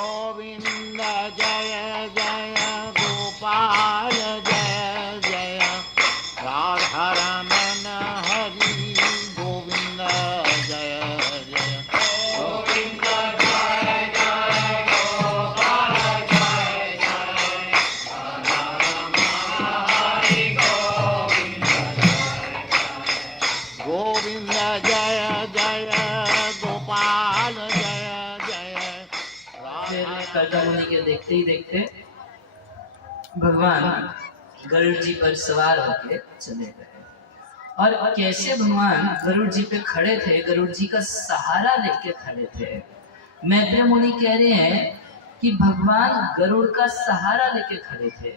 गोविंद जय जय गोपाल जय जय राधा रमण हरि गोविंद जय जय गोविंद जय जय गोपाल जय जय राधा रमण हरि गोविंद जय जय गोपाल जय जय। कर्दम मुनि के देखते ही देखते भगवान गरुड़ जी पर सवार होकर चले गए। और कैसे भगवान गरुड़ जी पे खड़े थे, गरुड़ जी का सहारा लेके खड़े थे। मैत्रेय मुनि कह रहे हैं कि भगवान गरुड़ का सहारा लेके खड़े थे।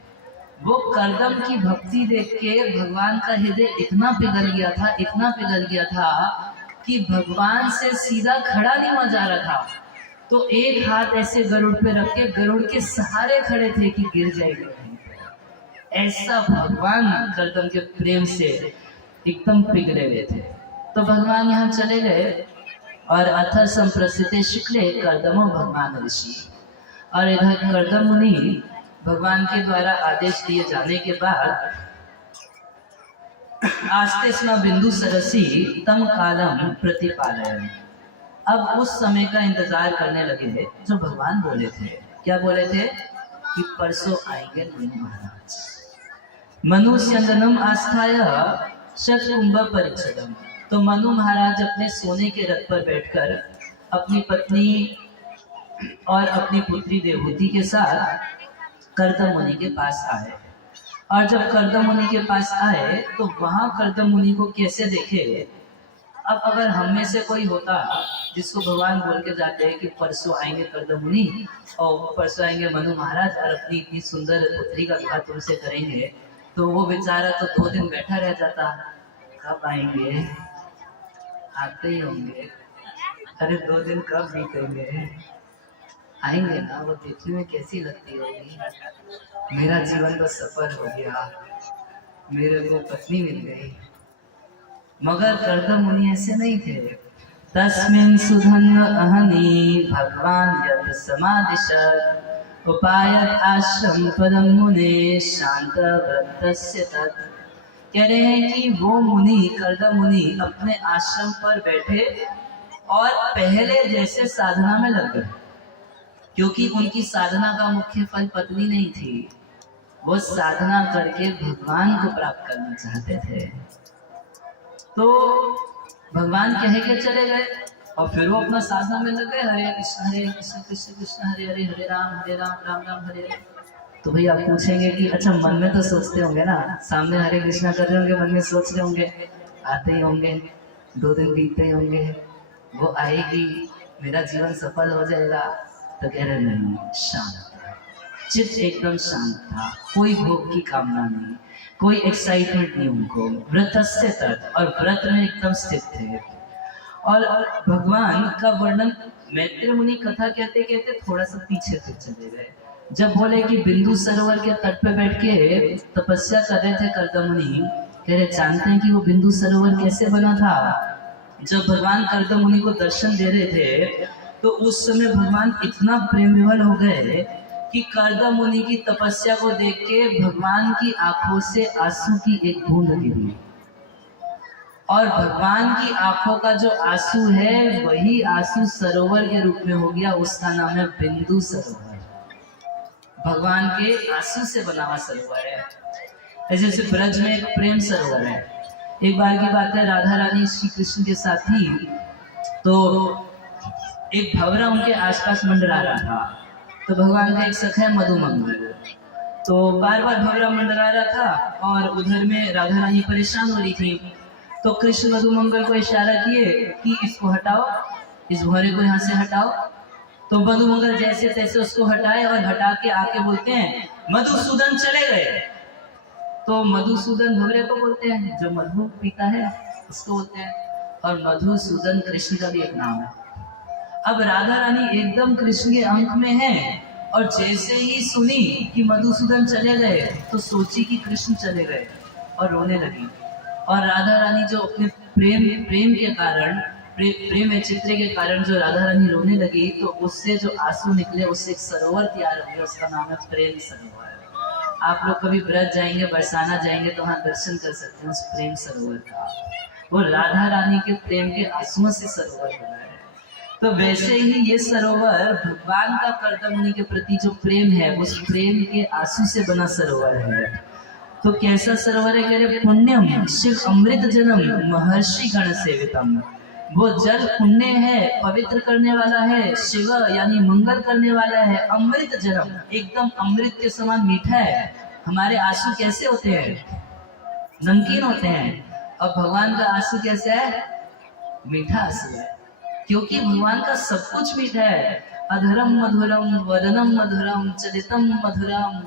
वो कर्दम की भक्ति देख के भगवान का हृदय इतना पिघल गया था, इतना पिघल गया था कि भगवान से सीधा खड़ा नहीं हुआ जा रहा था। तो एक हाथ ऐसे गरुड़ पे रख के गरुड़ के सहारे खड़े थे कि गिर जाएगा। ऐसा भगवान कर्दम के प्रेम से एकदम पिघले हुए थे। तो भगवान यहाँ चले गए और अथ संप्रसिद्धे शुक्ले कर्दमो भगवान ऋषि। और इधर कर्दम मुनि भगवान के द्वारा आदेश दिए जाने के बाद आस्ते स्म बिंदु सरसी तम कालम प्रतिपालयन। अब उस समय का इंतजार करने लगे जो भगवान बोले थे। क्या बोले थे कि परसों आएंगे मनु महाराज। मनु स्यंदनम आस्थाय शतकुंभ परिच्छदम। तो मनु महाराज अपने सोने के रथ पर बैठकर अपनी पत्नी और अपनी पुत्री देवहूति के साथ कर्दम मुनि के पास आए। और जब कर्दम मुनि के पास आए तो वहां कर्दम मुनि को कैसे देखे। अब अगर हम में से कोई होता जिसको भगवान बोल के जाते हैं कि परसों आएंगे कर्दम मुनि और परसों आएंगे मनु महाराज और अपनी इतनी सुंदर पुत्री का विवाह तुमसे करेंगे, तो वो बेचारा तो 2 दिन बैठा रह जाता। कब आएंगे, आते ही होंगे, अरे 2 दिन कब बीतेंगे, आएंगे ना, वो देखने में कैसी लगती होगी, मेरा जीवन तो सफल हो गया, मेरे को पत्नी मिल गई। मगर कर्दम मुनि ऐसे नहीं थे। तस्मिन् सुधन अहनि भगवान यद समादिशत् उपायत आश्रम पदम मुने शांत व्रतस्य तत्। कह रहे हैं कि वो मुनि कर्दम मुनि अपने आश्रम पर बैठे और पहले जैसे साधना में लग गए, क्योंकि उनकी साधना का मुख्य फल पत्नी नहीं थी। वो साधना करके भगवान को प्राप्त करना चाहते थे। तो भगवान कह के चले गए और फिर वो अपना साधना में लग गए। हरे कृष्ण कृष्ण कृष्ण हरे हरे, हरे राम राम राम हरे हरे। तो भाई आप पूछेंगे कि अच्छा मन में तो सोचते होंगे ना, सामने हरे कृष्णा कर रहे होंगे, मन में सोच रहे होंगे, आते ही होंगे, 2 दिन बीतते ही होंगे, वो आएगी, मेरा जीवन सफल हो जाएगा। तो कह रहे नहीं, शांत, चित्त एकदम शांत था, कोई भोग की कामना नहीं, कोई एक्साइटमेंट नहीं उनको। व्रतस्य तत्, और व्रत में एकदम स्थित थे। और भगवान का वर्णन मैत्रेय मुनि कथा कहते कहते थोड़ा सा पीछे फिर चले गए। जब बोले कि बिंदु सरोवर के तट पे बैठ के तपस्या कर रहे थे कर्दम मुनि, कह रहे जानते हैं कि वो बिंदु सरोवर कैसे बना था। जब भगवान कर्दम मुनि को दर्शन दे रहे थे तो उस समय भगवान इतना प्रेम विवल हो गए कि कर्दम मुनि की तपस्या को देख के भगवान की आंखों से आंसू की एक बूंद गिरी। और भगवान की आंखों का जो आंसू है वही आंसू सरोवर के रूप में हो गया, उसका नाम है बिंदु सरोवर। भगवान के आंसू से बना हुआ सरोवर है। जैसे ब्रज में एक प्रेम सरोवर है। एक बार की बात है, राधा रानी श्री कृष्ण के साथ थी, तो एक भंवरा उनके आसपास मंडरा रहा था। तो भगवान का एक सखा है मधुमंगल, तो बार बार भंवरा मंडरा रहा था और उधर में राधा रानी परेशान हो रही थी। तो कृष्ण मधुमंगल को इशारा किए कि इसको हटाओ, इस भंवरे को यहाँ से हटाओ। तो मधुमंगल जैसे तैसे उसको हटाए और हटा के आके बोलते हैं मधुसूदन चले गए। तो मधुसूदन भंवरे को बोलते हैं, जो मधु पीता है उसको बोलते हैं। और मधुसूदन कृष्ण का भी एक नाम है। अब राधा रानी एकदम कृष्ण के अंक में है और जैसे ही सुनी कि मधुसूदन चले गए तो सोची कि कृष्ण चले गए और रोने लगी। और राधा रानी जो अपने प्रेम के कारण प्रेम चित्र के कारण जो राधा रानी रोने लगी, तो उससे जो आंसू निकले उससे एक सरोवर तैयार हो गया, उसका नाम है प्रेम सरोवर। आप लोग कभी ब्रज जाएंगे, बरसाना जाएंगे तो वहाँ दर्शन कर सकते हैं उस प्रेम सरोवर का। वो राधा रानी के प्रेम के आंसुओं से सरोवर बना है। तो वैसे ही ये सरोवर भगवान का कर्दमुनि के प्रति जो प्रेम है, उस प्रेम के आंसू से बना सरोवर है। तो कैसा सरोवर है? कह रहे पुण्यम शिव अमृत जलम महर्षि गण सेवितम। वो जल पुण्य है, पवित्र करने वाला है, शिव यानी मंगल करने वाला है। अमृत जलम एकदम अमृत के समान मीठा है। हमारे आंसू कैसे होते हैं? नमकीन होते हैं। और भगवान का आंसू कैसा है? मीठा आंसू है, क्योंकि भगवान का सब कुछ मीठा है। अधरम मधुरम वदनम मधुरम चलितम मधुरम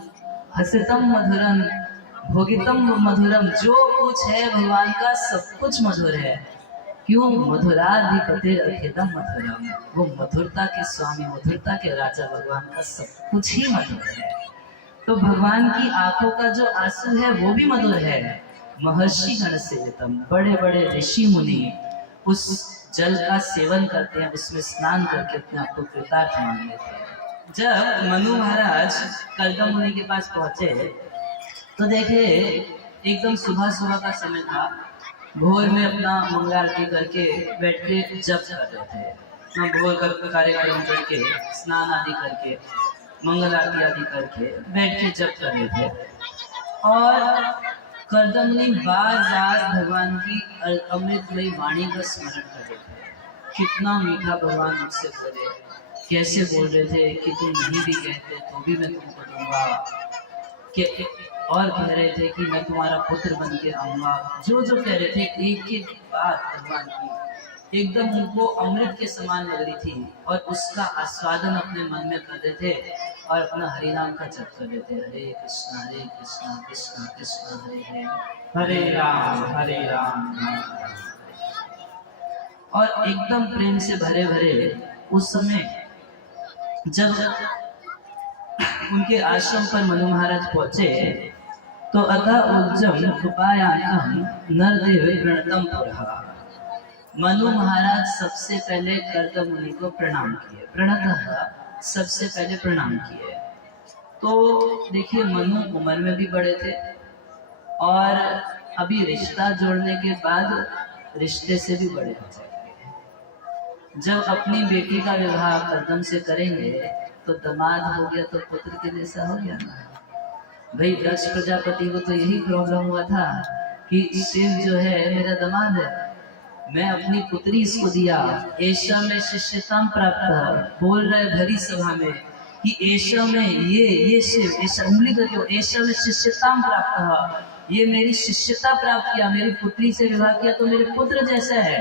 हसितम मधुरम भोगितम मधुरम। जो कुछ है भगवान का सब कुछ मधुर है। क्यों? मधुराधिपति अखिलम मधुरम। वो मधुरता के स्वामी, मधुरता के राजा भगवान का सब कुछ ही मधुर है। तो भगवान की आंखों का जो आंसू है वो भी मधुर है। महर्षि गण सेवितम, बड़े बड़े ऋषि मुनि उस जल का सेवन करते हैं, उसमें स्नान करके अपने आप को कृतार्थ मान लेते हैं। जब मनु महाराज कर्दम मुनि के पास पहुंचे तो देखे एकदम सुबह सुबह का समय था। भोर में अपना मंगला आरती करके बैठ के जप कर रहे थे। अपना भोर का कार्यक्रम करके स्नान आदि करके मंगल आरती आदि करके बैठ के जप कर रहे थे। और कर्दम मुनि बार बार भगवान की अमृतमयी वाणी का स्मरण कर रहे थे। कितना मीठा भगवान मुझसे बोले, कैसे बोल रहे थे कि तुम नहीं भी कहते तो भी मैं तुमको दूंगा, कि और कह रहे थे कि मैं तुम्हारा पुत्र बन के आऊंगा। जो जो कह रहे थे एक एक बात भगवान की एकदम उनको अमृत के समान लग रही थी। और उसका आस्वादन अपने मन में कर रहे थे और अपना हरि नाम का जप कर रहे थे। हरे कृष्णा कृष्णा कृष्णा हरे हरे, हरे राम राम राम। और एकदम प्रेम से भरे भरे उस समय जब उनके आश्रम पर मनु महाराज पहुंचे तो अतः उज्जम उपायान्तम नरदेव प्रणतम पुरः। मनु महाराज सबसे पहले कर्दम मुनि को प्रणाम किए। प्रणतः सबसे पहले प्रणाम किए। तो देखिए मनु उम्र में भी बड़े थे और अभी रिश्ता जोड़ने के बाद रिश्ते से भी बड़े हो जाएंगे। जब अपनी बेटी का विवाह कर्दम से करेंगे तो दामाद हो गया तो पुत्र के जैसा हो गया ना। भाई दक्ष प्रजापति को तो यही प्रॉब्लम हुआ था कि शिव जो है मेरा दामाद है, मैं अपनी पुत्री इसको दिया। ऐशा में शिष्यताम प्राप्त, बोल रहे भरी सभा में कि ऐशा में ये शिव, ऐसा उंगली करके, ऐशा में शिष्यताम प्राप्त, ये मेरी शिष्यता प्राप्त किया, मेरी पुत्री से विवाह किया तो मेरे पुत्र जैसा है।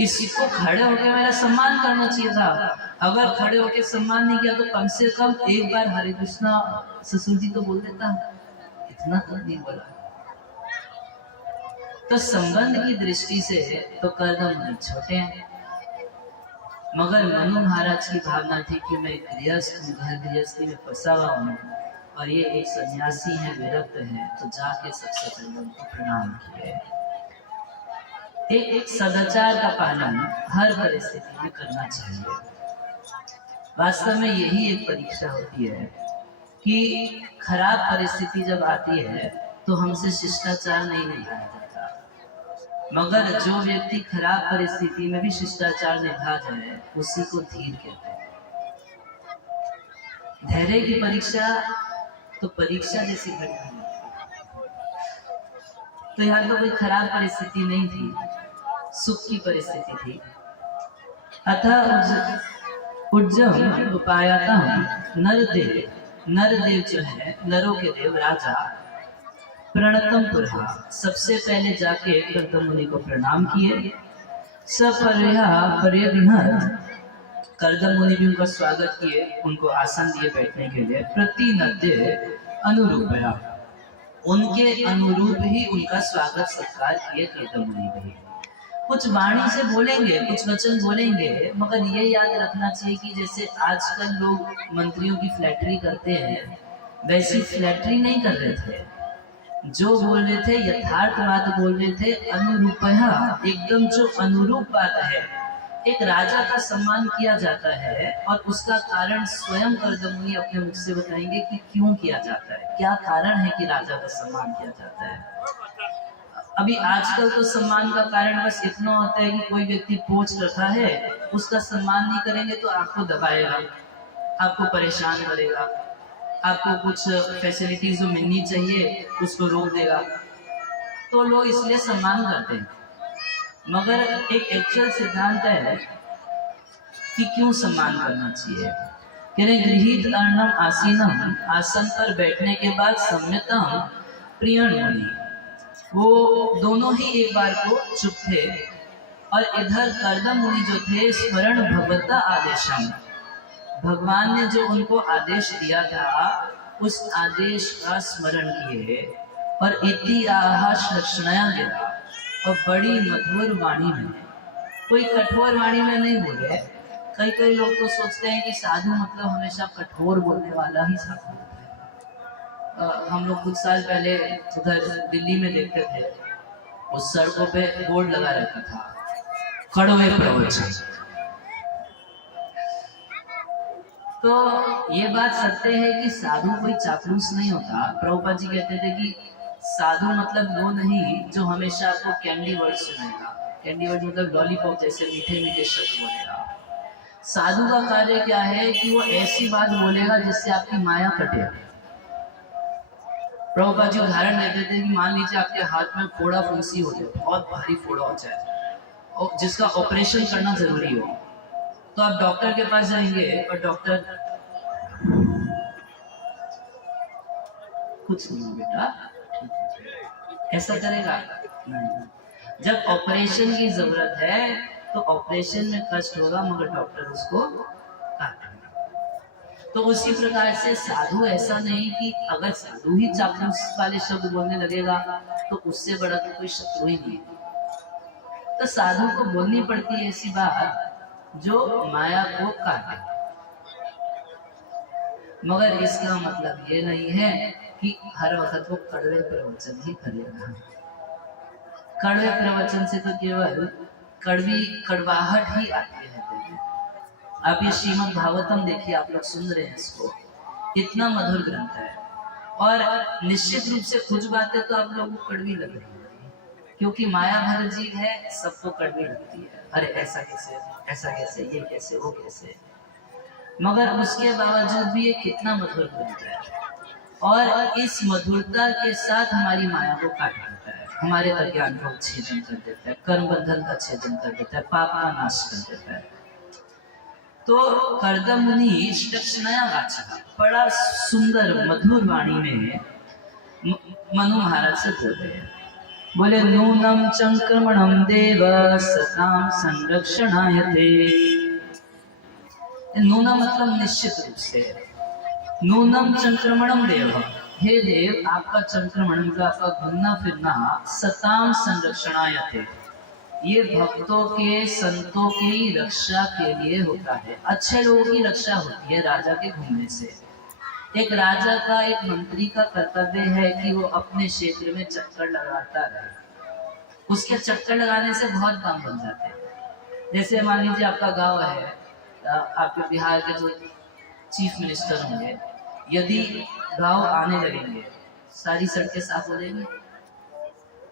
इसको खड़े होकर मेरा सम्मान करना चाहिए था। अगर खड़े होकर सम्मान नहीं किया तो कम से कम एक बार हरे कृष्णा ससुर जी तो बोल देता, इतना तो नहीं बोला। तो संबंध की दृष्टि से तो कर्दम मुनि छोटे हैं, मगर मनु महाराज की भावना थी कि मैं गृहस्थ हूँ, घर गृहस्थी में फंसा हुआ हूँ और ये एक सन्यासी है, विरक्त है, तो जाके सबसे पहले उनको प्रणाम किए। एक सदाचार का पालन हर परिस्थिति में करना चाहिए। वास्तव में यही एक परीक्षा होती है कि खराब परिस्थिति जब आती है तो हमसे शिष्टाचार नहीं निभाया जाता, मगर जो व्यक्ति खराब परिस्थिति में भी शिष्टाचार निभा जाए उसी को धीर कहते हैं। धैर्य की परीक्षा तो परीक्षा जैसी घटना, तो यहाँ तो कोई खराब परिस्थिति नहीं थी, सुख की परिस्थिति थी। अतः उज्जम उपायतम नरदेव जो है नरों के देव राजा प्रणतम पुरः, सबसे पहले जाके कर्दम मुनि को प्रणाम किए। सपर्या कर्दम मुनि भी उनका स्वागत किए, उनको आसन दिए बैठने के लिए। प्रतिनद्य अनुरूपया, उनके अनुरूप ही उनका स्वागत सत्कार किए कर्दम मुनि भी। कुछ वाणी से बोलेंगे, कुछ वचन बोलेंगे, मगर ये याद रखना चाहिए कि जैसे आजकल लोग मंत्रियों की फ्लैटरी करते हैं वैसी फ्लैटरी नहीं कर रहे थे। जो बोल रहे थे यथार्थ बात बोल रहे थे, अनुरूपया, एकदम जो अनुरूप बात है। एक राजा का सम्मान किया जाता है और उसका कारण स्वयं कर्दमुनि अपने मुख से बताएंगे कि क्यों किया जाता है, क्या कारण है कि राजा का सम्मान किया जाता है। अभी आजकल तो सम्मान का कारण बस इतना होता है कि कोई व्यक्ति पोस्ट रखा है, उसका सम्मान नहीं करेंगे तो आपको दबाएगा, आपको परेशान करेगा, आपको कुछ फैसिलिटीज जो मिलनी चाहिए उसको रोक देगा, तो लोग इसलिए सम्मान करते हैं। मगर एक एक्चुअल सिद्धांत है कि क्यों सम्मान करना चाहिए। कह रहे गृहीत अर्णम आसीनम, आसन पर बैठने के बाद सम्यतम प्रियण मुनि, वो दोनों ही एक बार को चुप थे और इधर कर्दम मुनि जो थे स्मरण भगवता आदेशम, भगवान ने जो उनको आदेश दिया था उस आदेश का स्मरण किए और इति आहा श्लक्षणया गिरा, और बड़ी मधुर वाणी में, कोई कठोर वाणी में नहीं बोले। कई लोग तो सोचते हैं कि साधु मतलब हमेशा कठोर बोलने वाला ही साधु होता है। हम लोग कुछ साल पहले उधर दिल्ली में देखते थे, उस सड़कों पे बोर्ड लगा रहता था कड़वे प्रवचन। तो ये बात सत्य है कि साधु कोई चापलूस नहीं होता। प्रभुपाद जी कहते थे कि साधु मतलब वो नहीं जो हमेशा आपको कैंडी वर्ड सुनाएगा। कैंडी वर्ड मतलब लॉलीपॉप जैसे मीठे मीठे शब्द बोलेगा। साधु का कार्य क्या है कि वो ऐसी बात बोलेगा जिससे आपकी माया कटे। प्रभुपाद जी उदाहरण देते थे कि मान लीजिए आपके हाथ में फोड़ा फुंसी हो जाए, बहुत भारी फोड़ा हो जाए और जिसका ऑपरेशन करना जरूरी हो, तो आप डॉक्टर के पास जाएंगे और डॉक्टर कुछ नहीं बेटा ऐसा करेगा नहीं। जब ऑपरेशन की जरूरत है तो ऑपरेशन में कष्ट होगा मगर डॉक्टर उसको काटेगा। तो उसी प्रकार से साधु ऐसा नहीं कि अगर साधु ही चापलूस वाले शब्द बोलने लगेगा तो उससे बड़ा तो कोई शत्रु ही नहीं। तो साधु को बोलनी पड़ती है ऐसी बात जो माया को काटे, मगर इसका मतलब ये नहीं है कि हर वक्त वो कड़वे प्रवचन ही करेगा। कड़वे प्रवचन से तो केवल कड़वाहट ही आती है। आप ये श्रीमद् भागवतम देखिए, आप लोग सुन रहे हैं इसको, इतना मधुर ग्रंथ है और निश्चित रूप से कुछ बातें तो आप लोगों को कड़वी लग रही है क्योंकि माया भर जीव है, सबको कड़वी लगती है। अरे ऐसा कैसे, ये कैसे, वो कैसे, मगर उसके बावजूद भी ये कितना मधुर ग्रंथ है और इस मधुरता के साथ हमारी माया को काट देता है, हमारे अज्ञान को छेदन कर देता है, कर्म बंधन का छेदन कर देता है, पाप का नाश कर देता है। तो कर्दम मुनि श्लक्षणया वाचा, बड़ा सुंदर मधुर वाणी में मनु महाराज से बोले, बोले नूनम चंक्रमणम देव सताम संरक्षणायते। नूनम मतलब निश्चित रूप से, नूनम चंक्रमणम देव, हे देव आपका चंक्रमण मतलब आपका घूमना फिरना सताम संरक्षणायते, ये भक्तों के संतों की रक्षा के लिए होता है, अच्छे लोगों की रक्षा होती है राजा के घूमने से। एक राजा का, एक मंत्री का कर्तव्य है कि वो अपने क्षेत्र में चक्कर लगाता रहे। उसके चक्कर लगाने से बहुत काम बन जाते हैं। जैसे मान लीजिए आपका गांव है, आपके बिहार के जो चीफ मिनिस्टर होंगे, यदि गांव आने लगेंगे सारी सड़कें साफ हो जाएंगी,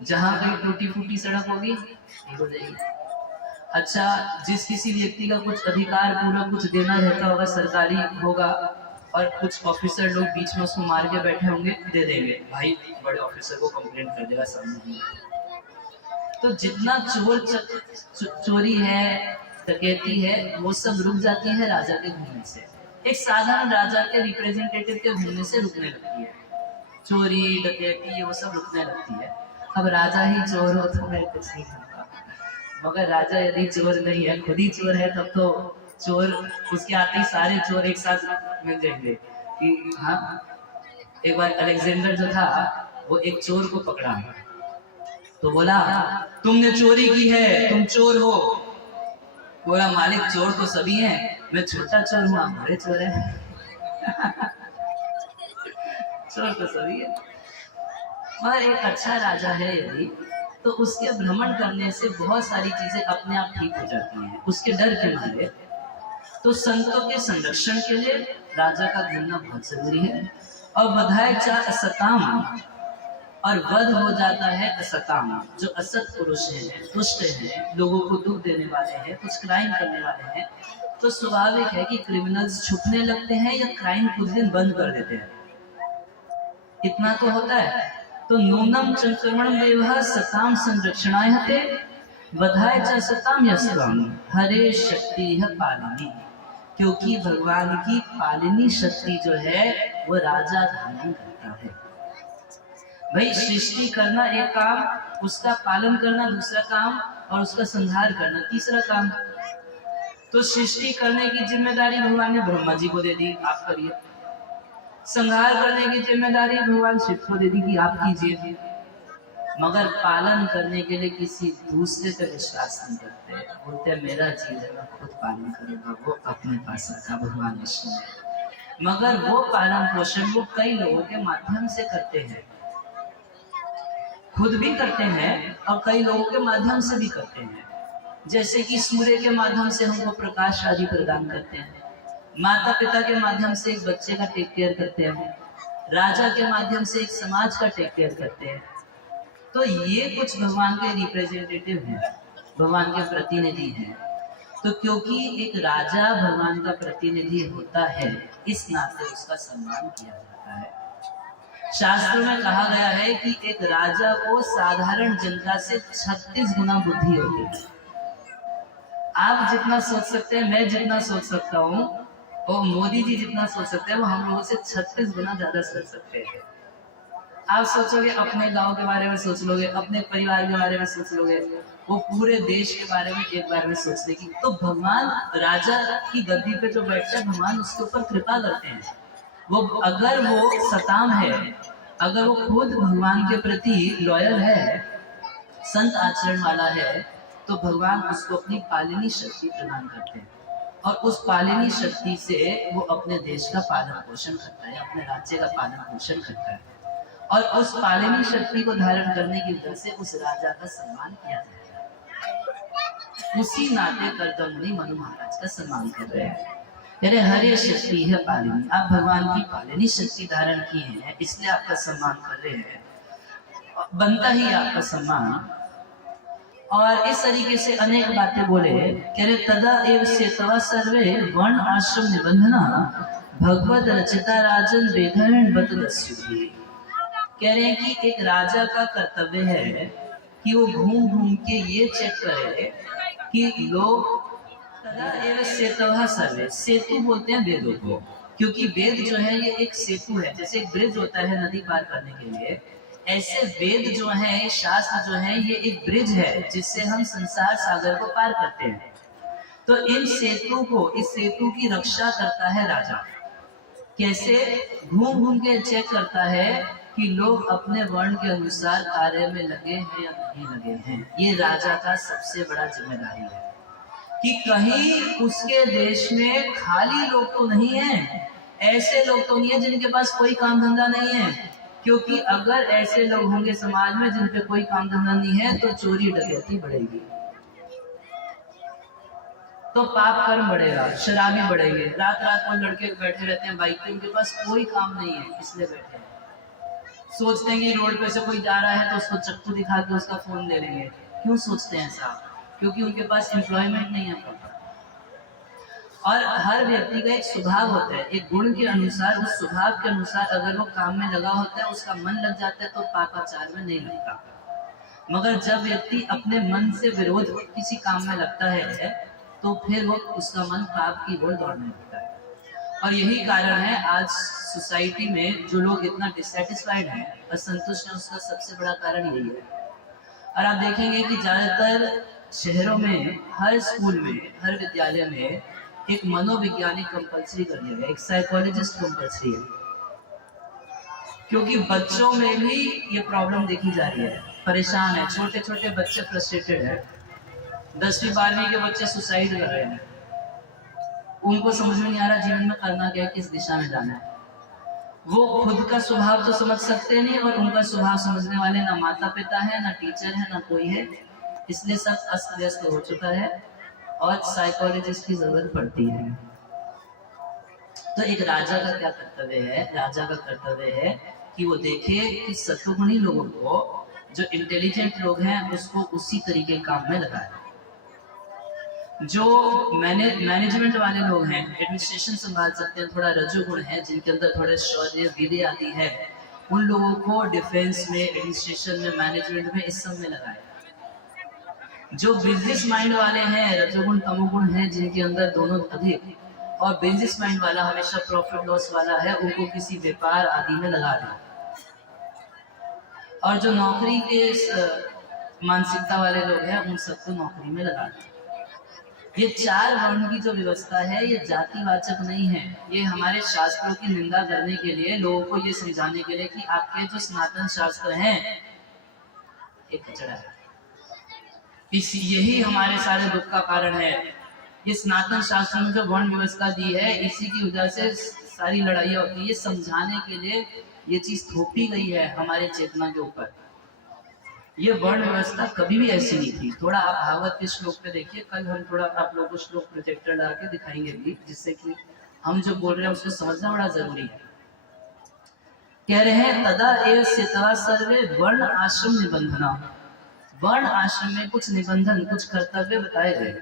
जहां कहीं टूटी फूटी सड़क होगी ठीक हो जाएगी। अच्छा, जिस किसी व्यक्ति का कुछ अधिकार पूरा कुछ देना रहता होगा, सरकारी होगा और कुछ ऑफिसर लोग बीच में उसको मार के बैठे होंगे, दे देंगे, भाई बड़े ऑफिसर को कंप्लेंट कर देगा सामने। तो जितना चोरी है, डकैती है, वो सब रुक जाती है राजा के घूमने से। एक साधारण राजा के रिप्रेजेंटेटिव के घूमने से रुकने लगती है चोरी डकैती, वो सब रुकने लगती है। अब राजा ही चोर हो तो मैं कुछ नहीं करता, मगर राजा यदि चोर नहीं है, खुद ही चोर है, तब तो चोर उसके आते ही सारे चोर एक साथ मिल जाएंगे कि हाँ। एक बार अलेक्जेंडर जो था वो एक चोर को पकड़ा तो बोला तुमने चोरी की है, तुम चोर हो। बोला मालिक चोर तो सभी हैं, मैं छोटा चोर हूँ, आप बड़े चोर हैं। चोर तो सभी है। वह एक अच्छा राजा है यदि, तो उसके भ्रमण करने से बहुत सारी चीजें अपने आप ठीक हो जाती हैं। उसके डर के मारे तो संतों के संरक्षण के लिए राजा का घूमना बहुत जरूरी है। और बधाई चा असताम, और वध हो जाता है असताम, जो असत पुरुष हैं, दुष्ट हैं, लोगों को दुख देने वाले हैं, कुछ क्राइम करने वाले हैं, तो स्वाभाविक है कि क्रिमिनल्स छुपने लगते हैं या क्राइम कुछ दिन बंद कर देते हैं। इतना तो होता है। तो नूनम चंक्रमण देवः सताम संरक्षणाय हते, बधाय च सताम यस्त्वं हरे शक्ति है पालिनी। क्योंकि भगवान की पालिनी शक्ति जो है वो राजा धारण करता है। भाई सृष्टि करना एक काम, उसका पालन करना दूसरा काम, और उसका संहार करना तीसरा काम। तो सृष्टि करने की जिम्मेदारी भगवान ने ब्रह्मा जी को दे दी, आप करिए। संहार करने की जिम्मेदारी भगवान शिव को दे दी कि आप कीजिए। मगर पालन करने के लिए किसी दूसरे पे विश्वास नहीं करते, बोलते मेरा जीव है मैं खुद पालन करूंगा, वो अपने पास रखा भगवान विष्णु ने। मगर वो पालन पोषण वो कई लोगों के माध्यम से करते हैं, खुद भी करते हैं और कई लोगों के माध्यम से भी करते हैं। जैसे कि सूर्य के माध्यम से हमको प्रकाश आदि प्रदान करते हैं, माता पिता के माध्यम से एक बच्चे का टेक केयर करते हैं, राजा के माध्यम से एक समाज का टेक केयर करते हैं। तो ये कुछ भगवान के रिप्रेजेंटेटिव हैं, भगवान के प्रतिनिधि हैं। तो क्योंकि एक राजा भगवान का प्रतिनिधि होता है, इस नाते उसका सम्मान किया जाता है। शास्त्रों में कहा गया है कि एक राजा को साधारण जनता से 36 गुना बुद्धि होती है। आप जितना सोच सकते हैं, मैं जितना सोच सकता हूँ, और मोदी जी जितना सोच सकते हैं, वो हम लोगों से 36 गुना ज्यादा सोच सकते हैं। आप सोचोगे अपने गांव के बारे में सोच लोगे, अपने परिवार के बारे में सोच लोगे, वो पूरे देश के बारे में एक बार में सोच लेगी। तो भगवान राजा की गद्दी पे जो बैठते हैं, भगवान उसके ऊपर कृपा करते हैं। वो अगर वो सताम है, अगर वो खुद भगवान के प्रति लॉयल है, संत आचरण वाला है, तो भगवान उसको अपनी पालिनी शक्ति प्रदान करते हैं। और उस पालिनी शक्ति से वो अपने देश का पालन पोषण करता है, अपने राज्य का पालन पोषण करता है। और उस पालिनी शक्ति को धारण करने की वजह से उस राजा का सम्मान किया जाता है। उसी नाते कर्दममुनि मनु महाराज का सम्मान कर रहे हैं। अरे हरे शक्ति है पालिनी, आप भगवान की पालिनी शक्ति धारण किए हैं, इसलिए आपका सम्मान कर रहे हैं, बनता ही आपका सम्मान। और इस तरीके से अनेक बातें बोले। कह रहे तदा एव सेतवा सर्वे वर्ण आश्रम निबंधना भगवत रचिता राजन वेदहरण बतदस्युति। कह रहे हैं कि एक राजा का कर्तव्य है कि वो घूम घूम के ये चेक करे कि लोग तदा एव सेतवा सर्वे, सेतु बोलते हैं वेदों को, क्योंकि वेद जो है ये एक सेतु है। जैसे एक ब्रिज होता है नदी पार करने के लिए, ऐसे वेद जो है, शास्त्र जो है, ये एक ब्रिज है जिससे हम संसार सागर को पार करते हैं। तो इन सेतु को, इस सेतु की रक्षा करता है राजा। कैसे? घूम घूम के चेक करता है कि लोग अपने वर्ण के अनुसार कार्य में लगे हैं या नहीं लगे हैं। ये राजा का सबसे बड़ा जिम्मेदारी है कि कहीं उसके देश में खाली लोग तो नहीं है, ऐसे लोग तो नहीं है जिनके पास कोई काम धंधा नहीं है। क्योंकि अगर ऐसे लोग होंगे समाज में जिन पे कोई काम धंधा नहीं है, तो चोरी डकैती बढ़ेगी, तो पाप कर्म बढ़ेगा, शराबी बढ़ेंगे। रात रात को लड़के बैठे रहते हैं बाइक पे, उनके पास कोई काम नहीं है, इसलिए बैठे हैं। सोचते हैं कि रोड पे से कोई जा रहा है तो उसको चक्कू दिखा के उसका फोन ले लेंगे। क्यों सोचते हैं ऐसा? क्योंकि उनके पास एम्प्लॉयमेंट नहीं है प्रॉपर। और हर व्यक्ति का एक स्वभाव होता है, एक गुण के अनुसार, उस स्वभाव के अनुसार अगर वो काम में लगा होता है, उसका मन लग जाता है, तो पापाचार में नहीं लगता। मगर जब व्यक्ति अपने मन से विरोध किसी काम में लगता है, तो फिर वो उसका मन पाप की ओर दौड़ने लगता है। और यही कारण है आज सोसाइटी में जो लोग इतना डिससेटिस्फाइड हैं, असंतुष्ट हैं, उसका सबसे बड़ा कारण यही है। और आप देखेंगे कि ज्यादातर शहरों में, हर स्कूल में, हर विद्यालय में एक मनोवैज्ञानिक कंपल्सरी कर दिया गया, एक साइकोलॉजिस्ट कंपल्सरी है। क्योंकि बच्चों में भी ये प्रॉब्लम देखी जा रही है, परेशान है, छोटे छोटे बच्चे फ्रस्ट्रेटेड है। 10वीं 12वीं के बच्चे सुसाइड कर रहे हैं, उनको समझ में नहीं आ रहा जीवन में करना क्या है, किस दिशा में जाना है। वो खुद का स्वभाव तो समझ सकते नहीं और उनका स्वभाव समझने वाले ना माता पिता है, ना टीचर है, ना कोई है। इसलिए सब अस्त व्यस्त हो चुका है और साइकोलॉजिस्ट की जरूरत पड़ती है। तो एक राजा का क्या कर्तव्य है? राजा का कर्तव्य है कि वो देखे कि सत्वगुणी लोगों को, जो इंटेलिजेंट लोग हैं, उसको उसी तरीके काम में लगाए। जो मैनेजमेंट वाले लोग हैं, एडमिनिस्ट्रेशन संभाल सकते हैं, थोड़ा रजोगुण है, जिनके अंदर थोड़े शौर्य वीर्य आती है, उन लोगों को डिफेंस में, एडमिनिस्ट्रेशन में, मैनेजमेंट में, इस सब में लगाए। जो बिजनेस माइंड वाले हैं, रजोगुण तमोगुण है, जिनके अंदर दोनों अधिक, और बिजनेस माइंड वाला हमेशा प्रॉफिट लॉस वाला है, उनको किसी व्यापार आदि में लगा दें। और जो नौकरी के मानसिकता वाले लोग हैं, उन सबको नौकरी में लगा दें। ये चार वर्ण की जो व्यवस्था है, ये जातिवाचक नहीं है। ये हमारे शास्त्रों की निंदा करने के लिए, लोगों को ये समझाने के लिए कि आपके जो सनातन शास्त्र हैं, एक कचरा है। यही हमारे सारे दुख का कारण है। ये सनातन शास्त्र में जो वर्ण व्यवस्था दी है, इसी की वजह से सारी लड़ाइयाँ होती है। ये समझाने के लिए ये चीज थोपी गई है हमारे चेतना के ऊपर। ये वर्ण व्यवस्था कभी भी ऐसी नहीं थी। थोड़ा आप भागवत के श्लोक पे देखिए, कल हम थोड़ा आप लोगों को श्लोक प्रोजेक्टर डाल के दिखाएंगे भी, जिससे कि हम जो बोल रहे हैं उसको समझना बड़ा जरूरी है। कह रहे हैं तदा एव स्थित्वा सर्वे वर्ण आश्रम निबंधना। वर्ण आश्रम में कुछ निबंधन, कुछ कर्तव्य बताए गए,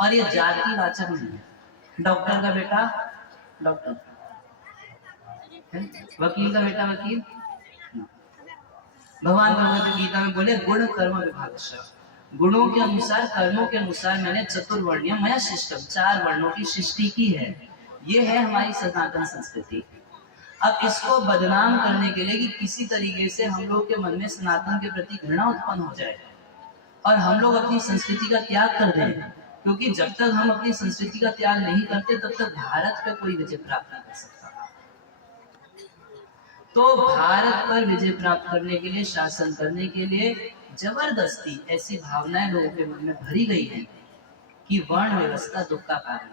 और ये जातिवाचक नहीं है। डॉक्टर का बेटा डॉक्टर, वकील का बेटा वकील। भगवान भगवत गीता में बोले गुण कर्म विभागश, गुणों के अनुसार, कर्मों के अनुसार मैंने चतुर्वर्णीय मया शिष्टम, 4 वर्णों की सृष्टि की है। ये है हमारी सनातन संस्कृति। अब इसको बदनाम करने के लिए कि किसी तरीके से हम लोग के मन में सनातन के प्रति घृणा उत्पन्न हो जाए और हम लोग अपनी संस्कृति का त्याग कर दें, क्योंकि जब तक हम अपनी संस्कृति का त्याग नहीं करते तब तक भारत पे कोई विजय प्राप्त नहीं कर सकता। तो भारत पर विजय प्राप्त करने के लिए, शासन करने के लिए जबरदस्ती ऐसी भावनाएं लोगों के मन में भरी गई है कि वर्ण व्यवस्था दुख का कारण है।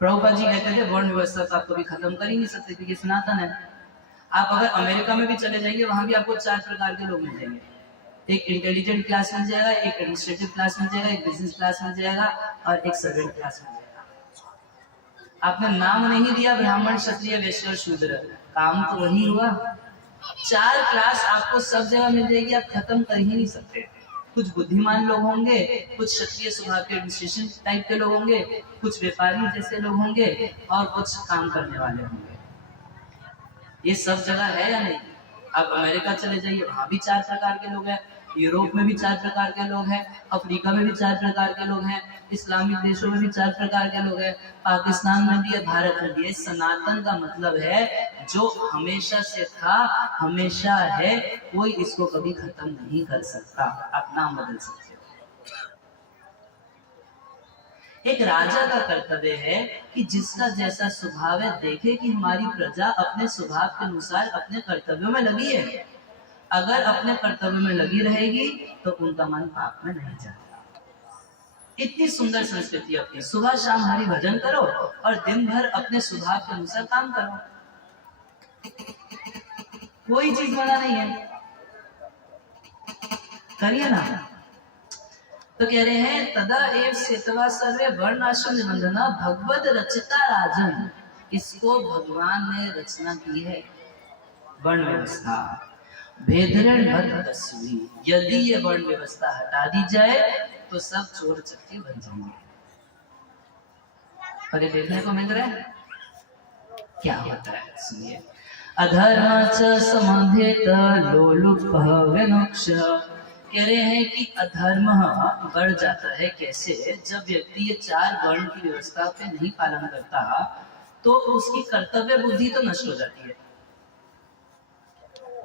प्रभुपाद जी कहते थे वर्ण व्यवस्था तो आप कभी खत्म कर ही नहीं सकते, क्योंकि सनातन है। आप अगर अमेरिका में भी चले जाएंगे, वहां भी आपको 4 प्रकार के लोग मिल जाएंगे। एक इंटेलिजेंट क्लास मिल जाएगा, एक एडमिनिस्ट्रेटिव क्लास मिल जाएगा, एक बिजनेस क्लास मिल जाएगा, और एक सर्वेंट क्लास मिल जाएगा। आपने नाम नहीं दिया ब्राह्मण, क्षत्रिय, वैश्य और शूद्र, काम तो वही हुआ। 4 क्लास आपको सब जगह मिल जाएगी, आप खत्म कर ही नहीं सकते। कुछ बुद्धिमान लोग होंगे, कुछ क्षत्रिय स्वभाव के एडमिनिस्ट्रेशन टाइप के लोग होंगे, कुछ व्यापारी जैसे लोग होंगे, और कुछ काम करने वाले होंगे। ये सब जगह है या नहीं? आप अमेरिका चले जाइए, वहां भी 4 प्रकार के लोग हैं, यूरोप में भी 4 प्रकार के लोग हैं, अफ्रीका में भी 4 प्रकार के लोग हैं, इस्लामिक देशों में भी 4 प्रकार के लोग हैं, पाकिस्तान में भी है, भारत में भी है। सनातन का मतलब है जो हमेशा से था, हमेशा है, कोई इसको कभी खत्म नहीं कर सकता। आप नाम बदल सकते हो। एक राजा का कर्तव्य है कि जिसका जैसा स्वभाव है, देखे कि हमारी प्रजा अपने स्वभाव के अनुसार अपने कर्तव्यों में लगी है। अगर अपने कर्तव्य में लगी रहेगी तो उनका मन पाप में नहीं जाता। इतनी सुंदर संस्कृति अपनी। सुबह शाम हरि भजन करो और दिन भर अपने स्वभाव के अनुसार काम करो, कोई चीज मना नहीं है, करिए ना। तो कह रहे हैं तदा एव स्थित्वा सर्वे वर्ण आश्रम निबंधना भगवत रचिता राजन। इसको भगवान ने रचना की है, वर्ण व्यवस्था। भेदरण भक्त तस्वी, यदि ये वर्ण व्यवस्था हटा दी जाए तो सब चोर चक्के बन जाएंगे। और ये देखने को मिल रहा है क्या होता है, सुनिए। अधर्म च समधित लोलुपः विनुक्ष। कह रहे हैं कि अधर्म बढ़ जाता है कैसे? जब व्यक्ति ये 4 वर्ण की व्यवस्था पे नहीं पालन करता तो उसकी कर्तव्य बुद्धि तो नष्ट हो जाती है।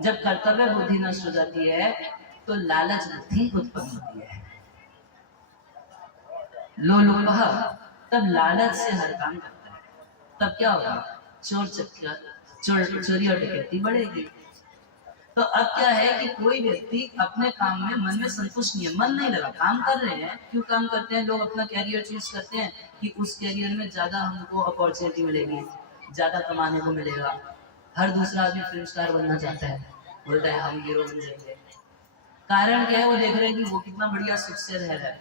जब कर्तव्य बुद्धि नष्ट हो जाती है तो लालच बुद्धि उत्पन्न होती है। लोलुपः, तब लालच से हर काम करता है। तब क्या होगा? चोरी और डकैती बढ़ेगी। तो अब क्या है कि कोई व्यक्ति अपने काम में मन में संतुष्ट नहीं है, मन नहीं लगा, काम कर रहे हैं। क्यों काम करते हैं लोग? अपना कैरियर चूज करते हैं कि उस कैरियर में ज्यादा हमको अपॉर्चुनिटी मिलेगी, ज्यादा कमाने को मिलेगा। हर दूसरा आदमी फिल्म स्टार बनना चाहता है, बोलता है हम हीरो बन जाएंगे। कारण क्या है? वो देख रहे हैं कि वो कितना बढ़िया सुख से रह रहा है।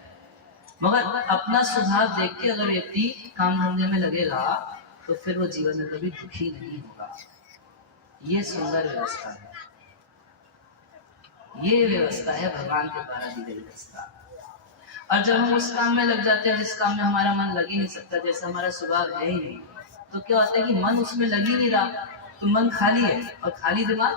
मगर अपना स्वभाव देख के अगर व्यक्ति काम धंधे में लगेगा तो फिर वो जीवन में कभी दुखी नहीं होगा। ये सुंदर व्यवस्था है, ये व्यवस्था है भगवान के द्वारा दी गई व्यवस्था। और जब हम उस काम में लग जाते हैं जिस काम में हमारा मन लग ही नहीं सकता, जैसे हमारा स्वभाव है ही नहीं, तो क्या होता है कि मन उसमें लग ही नहीं रहा, तो मन खाली है, और खाली दिमाग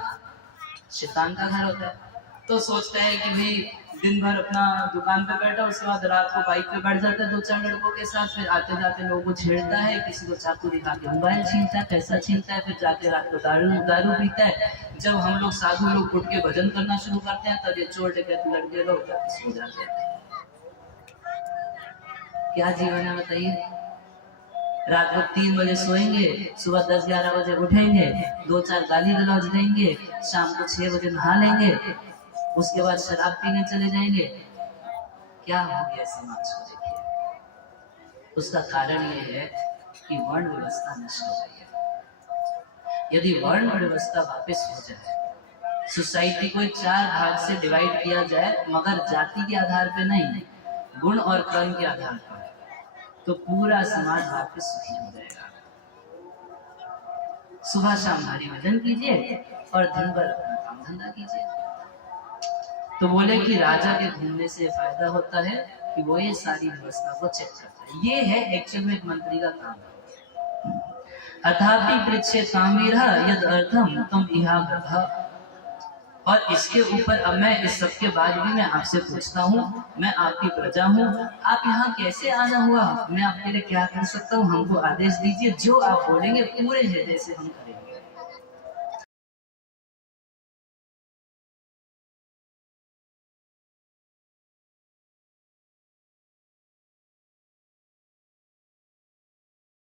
शैतान का घर होता है। तो सोचता है कि भाई दिन भर अपना दुकान पे बैठा, उसके बाद रात को बाइक पे बैठ जाता है 2-4 लड़कों के साथ, फिर आते जाते लोगों को छेड़ता है, किसी को चाकू दिखा के मोबाइल छीनता है, पैसा छीनता है, फिर जाके रात को दारू पीता है। जब हम लोग साधु लोग उठ के भजन करना शुरू करते हैं तब ये चोर डकैत लड़के लोग जाके सो जाते हैं। क्या जीवन है बताइए? रात को 3 बजे सोएंगे, सुबह 10-11 बजे उठेंगे, 2-4 गाली गलौज देंगे, शाम को 6 बजे नहा लेंगे, उसके बाद शराब पीने चले जाएंगे। क्या हो गया समाज को देखिए। उसका कारण ये है कि वर्ण व्यवस्था नष्ट हो गई है। यदि वर्ण व्यवस्था वापस हो जाए, सोसाइटी को 4 भाग से डिवाइड किया जाए, मगर जाति के आधार पे नहीं, गुण और कर्म के आधार पर, तो पूरा समाज वापस सुखी हो जाएगा। सुबह शाम हरि भजन कीजिए और दिन भर अपना काम धंधा कीजिए। तो बोले कि राजा के घूमने से फायदा होता है कि वो ये सारी व्यवस्था को चेक करता है। ये है एक्चुअल में एक मंत्री का काम। अथापि पृच्छेतामीरः यद अर्थम तुम इहा गतः। और इसके ऊपर अब मैं इस सब के बाद भी मैं आपसे पूछता हूँ, मैं आपकी प्रजा हूँ, आप यहाँ कैसे आना हुआ? मैं आपके लिए क्या कर सकता हूँ? हमको आदेश दीजिए, जो आप बोलेंगे पूरे हृदय से हम